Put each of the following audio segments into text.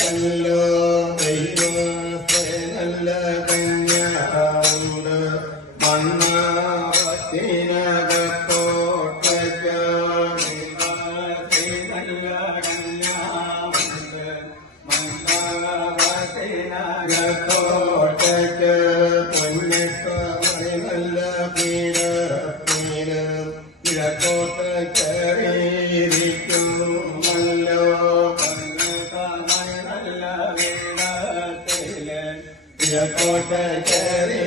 കല്ലോ കയ്യോ നല്ല കന്യാവുണ്ട് മണ്ണാവത്തിനകത്തോട്ടയ്ക്ക് നല്ല കന്യാവുണ്ട് മണ്ണാവത്തിനകത്തോട്ടയ്ക്ക് പൊന്നിട്ട് നല്ല പീര പീര. ഇടക്കോട്ടയ്ക്ക് ಕೋಟಕರೇ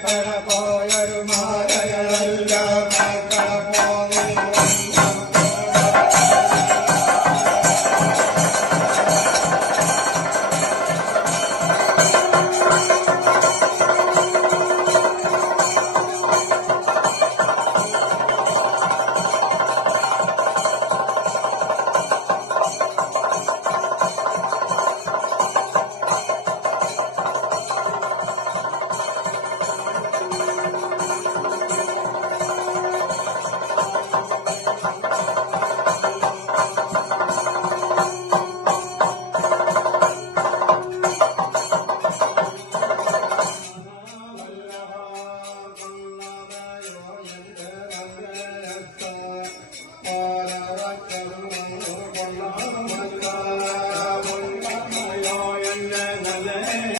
para